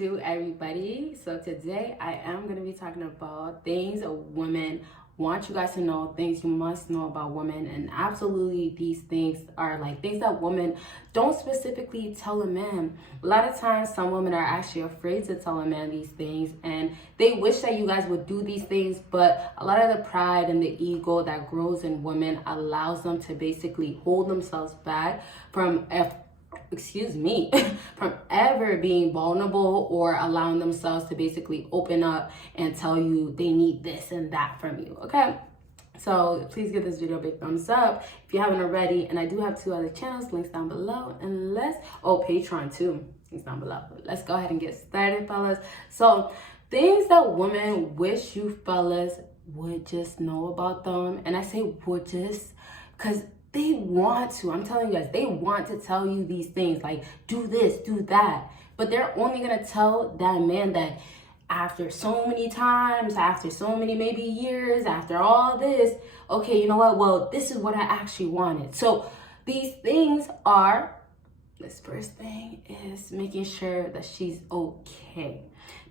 To everybody. So today I am going to be talking about things women want you guys to know, things you must know about women. And absolutely these things are like things that women don't specifically tell a man. A lot of times some women are actually afraid to tell a man these things, and they wish that you guys would do these things, but a lot of the pride and the ego that grows in women allows them to basically hold themselves back from from ever being vulnerable or allowing themselves to basically open up and tell you they need this and that from you. Okay, so please give this video a big thumbs up if you haven't already. And I do have 2 other channels, links down below, and Patreon too, links down below. Let's go ahead and get started, fellas. So things that women wish you fellas would just know about them, and I say would just because they want to. I'm telling you guys, they want to tell you these things like do this, do that. But they're only going to tell that man that after so many times, after so many maybe years, after all this, okay, you know what? Well, this is what I actually wanted. So these things are, this first thing is making sure that she's okay.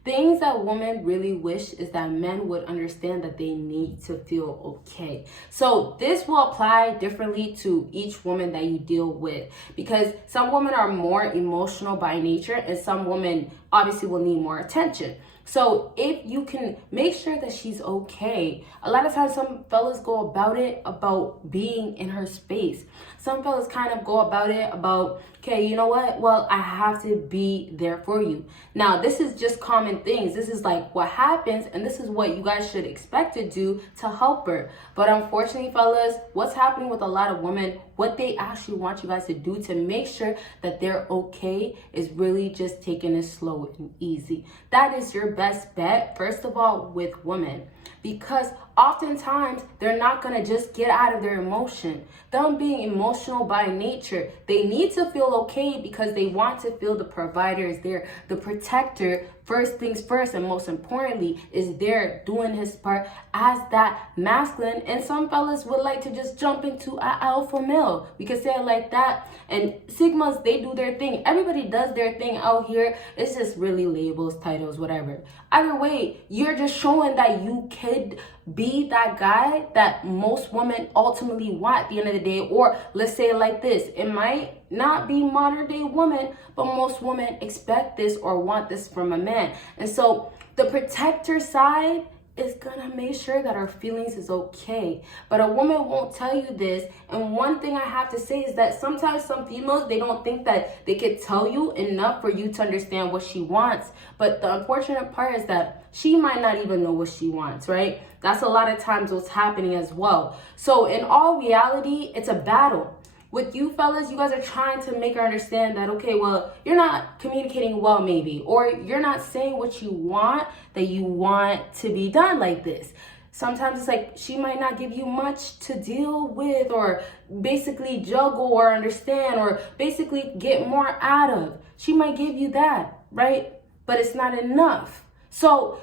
Things that women really wish is that men would understand that they need to feel okay. So this will apply differently to each woman that you deal with, because some women are more emotional by nature and some women obviously will need more attention. So if you can make sure that she's okay, a lot of times some fellas go about it about being in her space. Some fellas kind of go about it about, okay, you know what? Well, I have to be there for you. Now, this is just common things. This is like what happens, and this is what you guys should expect to do to help her. But unfortunately, fellas, what's happening with a lot of women, what they actually want you guys to do to make sure that they're okay is really just taking it slow and easy. That is your best bet, first of all, with women, because oftentimes they're not going to just get out of their emotion. Them being emotional by nature, they need to feel okay because they want to feel the provider is there, the protector. First things first, and most importantly, is there doing his part as that masculine. And some fellas would like to just jump into an alpha male. We can say it like that. And Sigmas, they do their thing. Everybody does their thing out here. It's just really labels, titles, whatever. Either way, you're just showing that you could be that guy that most women ultimately want at the end of the day. Or let's say it like this, it might not be modern day women, but most women expect this or want this from a man. And so the protector side is gonna make sure that her feelings is okay. But a woman won't tell you this. And one thing I have to say is that sometimes some females, they don't think that they could tell you enough for you to understand what she wants. But the unfortunate part is that she might not even know what she wants, right? That's a lot of times what's happening as well. So in all reality, it's a battle. With you fellas, you guys are trying to make her understand that, okay, well, you're not communicating well maybe, or you're not saying what you want, that you want to be done like this. Sometimes it's like she might not give you much to deal with or basically juggle or understand or basically get more out of. She might give you that, right? But it's not enough. So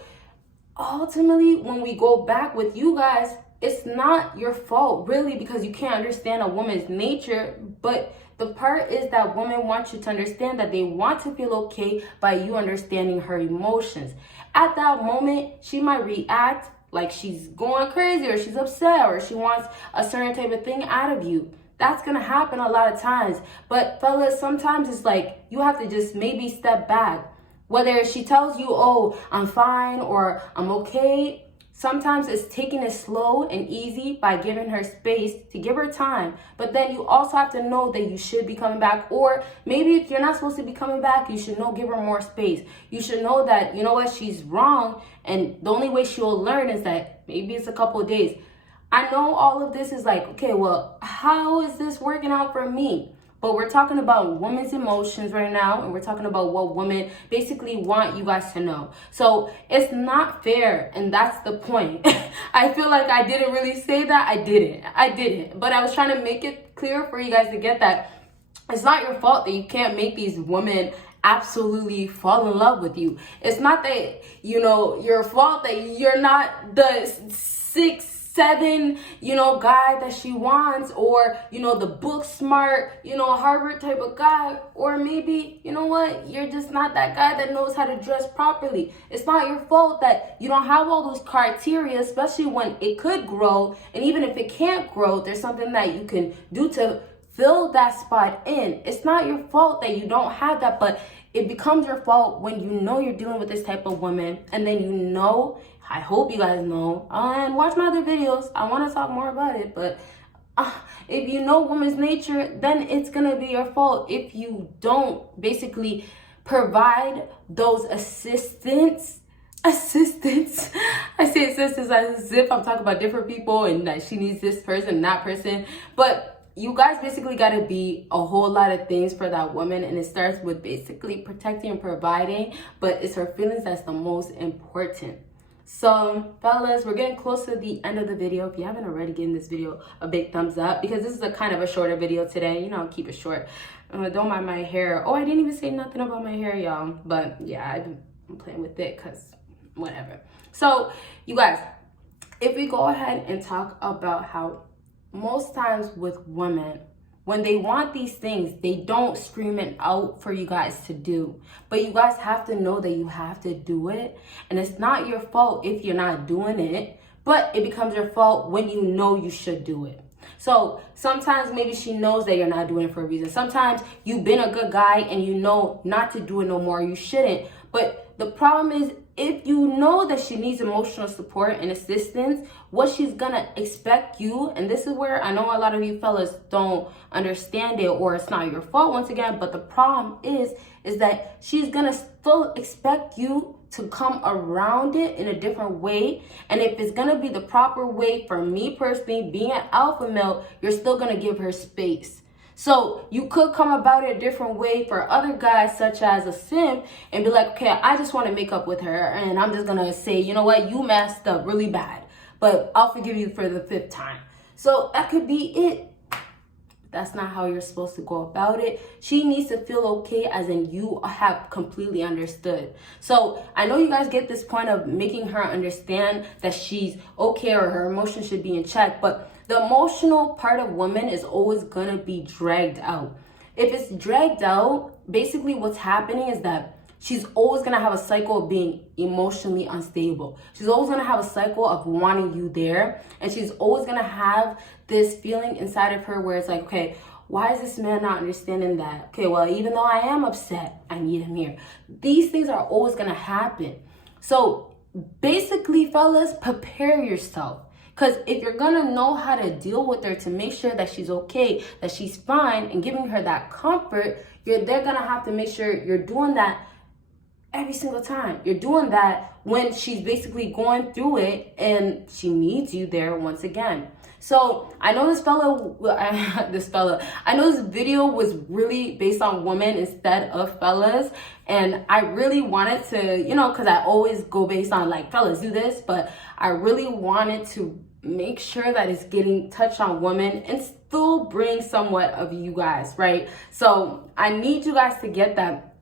ultimately, when we go back with you guys, it's not your fault really, because you can't understand a woman's nature. But the part is that women want you to understand that they want to feel okay by you understanding her emotions. At that moment, she might react like she's going crazy or she's upset or she wants a certain type of thing out of you. That's gonna happen a lot of times. But fellas, sometimes it's like you have to just maybe step back. Whether she tells you, oh, I'm fine or I'm okay, sometimes it's taking it slow and easy by giving her space to give her time. But then you also have to know that you should be coming back. Or maybe if you're not supposed to be coming back, you should know, give her more space. You should know that, you know what, she's wrong. And the only way she'll learn is that maybe it's a couple of days. I know all of this is like, okay, well, how is this working out for me? But we're talking about women's emotions right now, and we're talking about what women basically want you guys to know. So it's not fair, and that's the point. I feel like I didn't really say that. I didn't. But I was trying to make it clear for you guys to get that it's not your fault that you can't make these women absolutely fall in love with you. It's not that, you know, your fault that you're not the 7, guy that she wants, or, the book smart, Harvard type of guy, or maybe, you're just not that guy that knows how to dress properly. It's not your fault that you don't have all those criteria, especially when it could grow. And even if it can't grow, there's something that you can do to fill that spot in. It's not your fault that you don't have that, but it becomes your fault when you're dealing with this type of woman, and then I hope you guys know, and watch my other videos. I want to talk more about it, but if you know woman's nature, then it's going to be your fault if you don't basically provide those assistance. I say assistance as if I'm talking about different people and that she needs this person, that person. But you guys basically got to be a whole lot of things for that woman, and it starts with basically protecting and providing, but it's her feelings that's the most important. So fellas, we're getting close to the end of the video. If you haven't already, given this video a big thumbs up, because this is a kind of a shorter video today. Keep it short. Don't mind my hair. Oh, I didn't even say nothing about my hair, y'all, but yeah, I'm playing with it because whatever. So you guys, if we go ahead and talk about how most times with women, when they want these things, they don't scream it out for you guys to do. But you guys have to know that you have to do it. And it's not your fault if you're not doing it, but it becomes your fault when you know you should do it. So sometimes maybe she knows that you're not doing it for a reason. Sometimes you've been a good guy and you know not to do it no more. You shouldn't. But the problem is, if you know that she needs emotional support and assistance, what she's gonna expect you, and this is where I know a lot of you fellas don't understand it, or it's not your fault once again, but the problem is that she's gonna still expect you to come around it in a different way. And if it's gonna be the proper way, for me personally, being an alpha male, you're still gonna give her space. So you could come about it a different way for other guys, such as a simp, and be like, okay, I just want to make up with her, and I'm just gonna say, you know what, you messed up really bad, but I'll forgive you for the 5th time. So that could be it. That's not how you're supposed to go about it. She needs to feel okay, as in you have completely understood. So I know you guys get this point of making her understand that she's okay or her emotions should be in check, but the emotional part of women is always gonna be dragged out. If it's dragged out, basically what's happening is that she's always gonna have a cycle of being emotionally unstable. She's always gonna have a cycle of wanting you there, and she's always gonna have this feeling inside of her where it's like, okay, why is this man not understanding that? Okay, well, even though I am upset, I need him here. These things are always gonna happen. So basically, fellas, prepare yourself. Because if you're going to know how to deal with her to make sure that she's okay, that she's fine, and giving her that comfort, they're going to have to make sure you're doing that every single time. You're doing that when she's basically going through it and she needs you there once again. So I know I know this video was really based on women instead of fellas. And I really wanted to, because I always go based on like, fellas do this, but I really wanted to make sure that it's getting touched on women and still bring somewhat of you guys, right? So I need you guys to get that.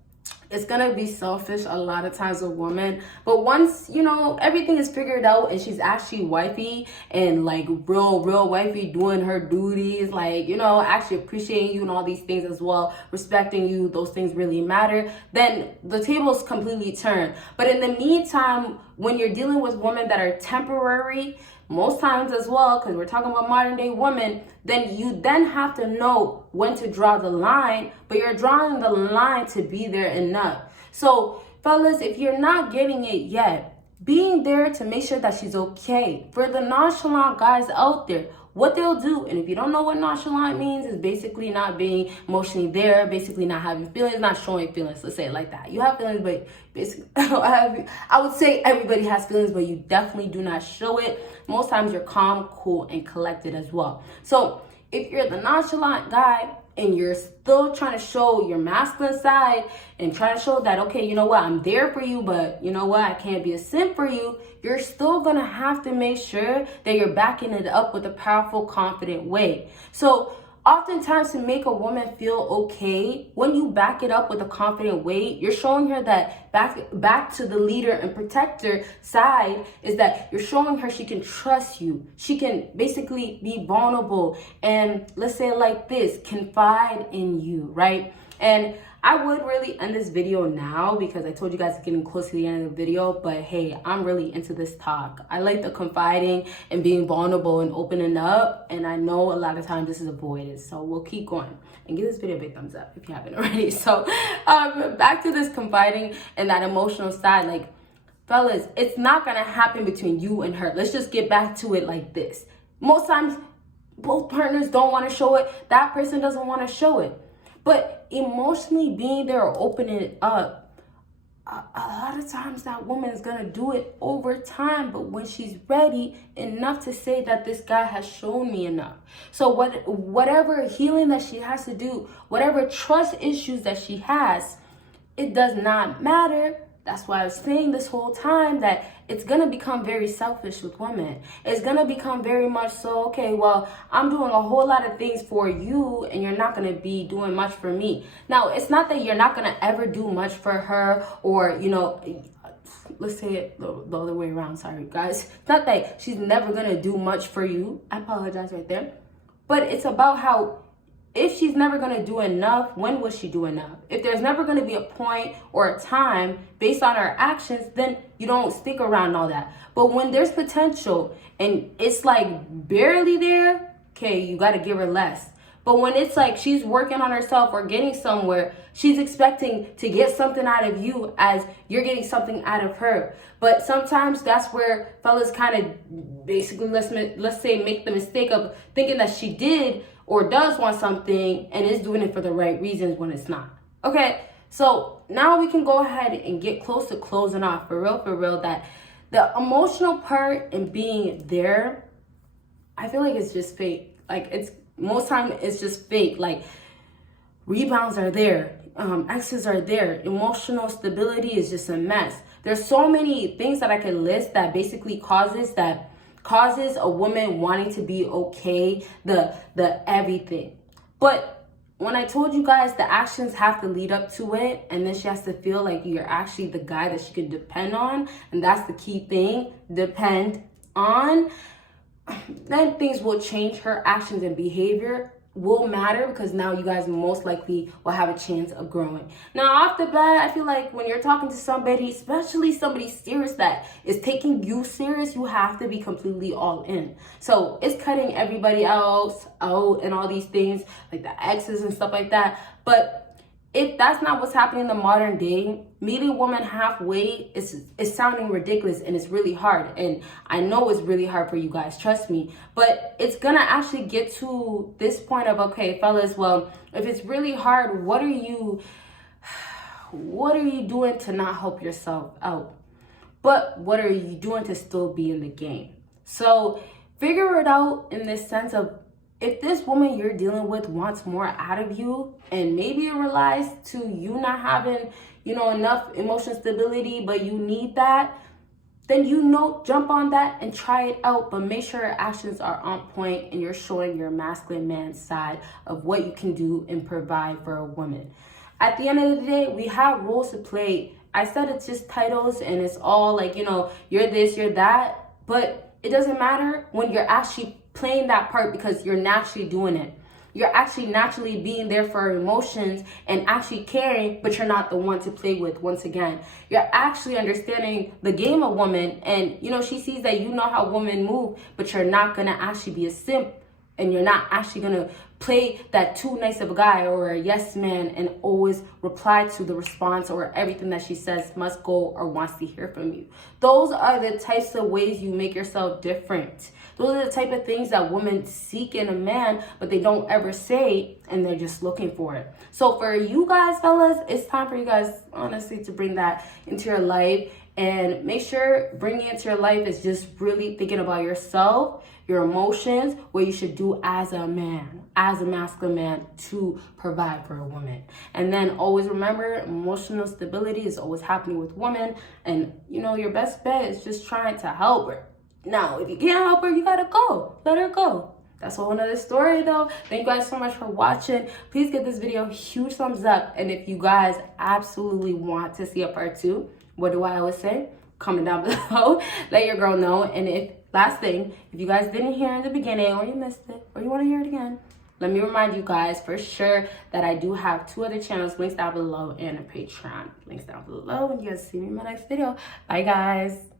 It's gonna be selfish a lot of times with women, but once everything is figured out and she's actually wifey and like real wifey, doing her duties, like actually appreciating you and all these things as well, respecting you, those things really matter, then the tables completely turn. But in the meantime, when you're dealing with women that are temporary, most times as well, because we're talking about modern day women, then you then have to know when to draw the line, but you're drawing the line to be there enough. So fellas, if you're not getting it yet, being there to make sure that she's okay. For the nonchalant guys out there, what they'll do, and if you don't know what nonchalant means, is basically not being emotionally there, basically not having feelings, not showing feelings. Let's say it like that. You have feelings, but basically, I would say everybody has feelings, but you definitely do not show it. Most times you're calm, cool, and collected as well. So if you're the nonchalant guy and you're still trying to show your masculine side and trying to show that, okay, you know what, I'm there for you, but you know what, I can't be a simp for you, you're still going to have to make sure that you're backing it up with a powerful, confident way. So oftentimes, to make a woman feel okay, when you back it up with a confident way, you're showing her that back to the leader and protector side is that you're showing her she can trust you. She can basically be vulnerable and, let's say it like this, confide in you, right? And I would really end this video now because I told you guys it's getting close to the end of the video, but hey, I'm really into this talk. I like the confiding and being vulnerable and opening up, and I know a lot of times this is avoided, so we'll keep going. And give this video a big thumbs up if you haven't already. So back to this confiding and that emotional side, like, fellas, it's not gonna happen between you and her. Let's just get back to it like this. Most times, both partners don't want to show it. That person doesn't want to show it. But emotionally being there or opening it up, a lot of times that woman is going to do it over time. But when she's ready enough to say that this guy has shown me enough. So whatever healing that she has to do, whatever trust issues that she has, it does not matter. That's why I was saying this whole time that it's going to become very selfish with women. It's going to become very much so, okay, well, I'm doing a whole lot of things for you and you're not going to be doing much for me. Now, it's not that you're not going to ever do much for her or, you know, let's say it the other way around. Sorry, guys. It's not that she's never going to do much for you. I apologize right there. But it's about how if she's never going to do enough, when will she do enough? If there's never going to be a point or a time based on her actions, then you don't stick around all that. But when there's potential and it's like barely there, okay, you got to give her less. But when it's like she's working on herself or getting somewhere, she's expecting to get something out of you as you're getting something out of her. But sometimes that's where fellas kind of basically, let's say, make the mistake of thinking that she did or does want something and is doing it for the right reasons when it's not. Okay, so now we can go ahead and get close to closing off for real, that the emotional part and being there, I feel like it's just fake. Like, it's most time it's just fake. Like, rebounds are there, exes are there, emotional stability is just a mess. There's so many things that I could list that basically causes a woman wanting to be okay, the everything. But when I told you guys the actions have to lead up to it, and then she has to feel like you're actually the guy that she can depend on, and that's the key thing, depend on, then things will change. Her actions and behavior will matter because now you guys most likely will have a chance of growing. Now, off the bat, I feel like when you're talking to somebody, especially somebody serious that is taking you serious, you have to be completely all in. So it's cutting everybody else out and all these things like the exes and stuff like that. But if that's not what's happening in the modern day, meeting a woman halfway is sounding ridiculous and it's really hard. And I know it's really hard for you guys, trust me. But it's gonna actually get to this point of, okay, fellas, well, if it's really hard, what are you doing to not help yourself out? But what are you doing to still be in the game? So figure it out in this sense of, if this woman you're dealing with wants more out of you, and maybe it relies to you not having, enough emotional stability, but you need that, then jump on that and try it out. But make sure your actions are on point and you're showing your masculine man side of what you can do and provide for a woman. At the end of the day, we have roles to play. I said it's just titles and it's all like, you're this, you're that, but it doesn't matter when you're actually playing that part because you're naturally doing it. You're actually naturally being there for her emotions and actually caring, but you're not the one to play with. Once again, you're actually understanding the game of woman, and she sees that you know how women move, but you're not gonna actually be a simp, and you're not actually gonna play that too nice of a guy or a yes man and always reply to the response or everything that she says must go or wants to hear from you. Those are the types of ways you make yourself different. Those are the type of things that women seek in a man, but they don't ever say, and they're just looking for it. So for you guys, fellas, it's time for you guys, honestly, to bring that into your life. And make sure bringing it into your life is just really thinking about yourself, your emotions, what you should do as a man, as a masculine man to provide for a woman. And then always remember, emotional stability is always happening with women. And, your best bet is just trying to help her. Now, if you can't help her, you gotta go. Let her go. that's a whole nother story though. Thank you guys so much for watching. Please give this video a huge thumbs up. And if you guys absolutely want to see a part 2, what do I always say? Comment down below. Let your girl know. And if last thing, if you guys didn't hear in the beginning or you missed it or you want to hear it again, let me remind you guys for sure that I do have 2 other channels, links down below, and a Patreon, links down below. And you guys see me in my next video. Bye guys.